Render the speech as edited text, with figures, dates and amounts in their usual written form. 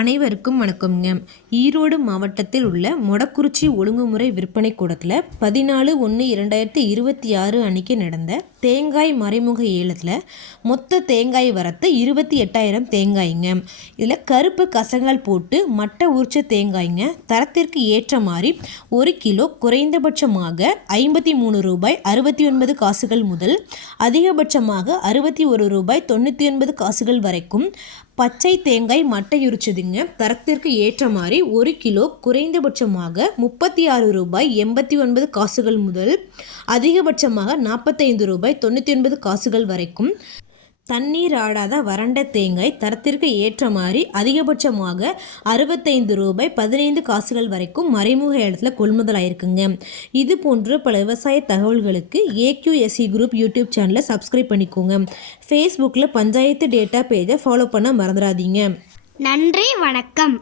அனைவருக்கும் வணக்கம்ங்க. ஈரோடு மாவட்டத்தில் உள்ள மொடக்குறிச்சி ஒழுங்குமுறை விற்பனை கூடத்தில் 14/1/2026 அன்னைக்கு நடந்த தேங்காய் மறைமுக ஏலத்தில் மொத்த தேங்காய் வரத்து 28,000 தேங்காய்ங்க. இதில் கருப்பு கசங்கள் போட்டு மட்டை உரிச்ச தேங்காய்ங்க. தரத்திற்கு ஏற்ற மாதிரி 1 கிலோ குறைந்தபட்சமாக ரூபாய் 53.69 முதல் அதிகபட்சமாக ரூபாய் 61.99 வரைக்கும் பச்சை தேங்காய் மட்டை உரிச்சதுங்க. தரத்திற்கு ஏற்ற மாதிரி 1 கிலோ குறைந்தபட்சமாக ரூபாய் 36.89 முதல் அதிகபட்சமாக ரூபாய் 45.99 வரைக்கும் தண்ணீர் ஆடாத வறண்ட தேங்காய் தரத்திற்கு ஏற்ற மாதிரி அதிகபட்சமாக ரூபாய் 15 வரைக்கும் மறைமுக ஏலத்தில் கொள்முதல் ஆயிருக்குங்க. இது போன்ற பல விவசாய தகவல்களுக்கு AQSE குரூப் யூடியூப் சேனலை சப்ஸ்கிரைப் பண்ணிக்கோங்க. ஃபேஸ்புக்கில் பஞ்சாயத்து டேட்டா பேஜை ஃபாலோ பண்ண மறந்துடாதீங்க. நன்றி, வணக்கம்.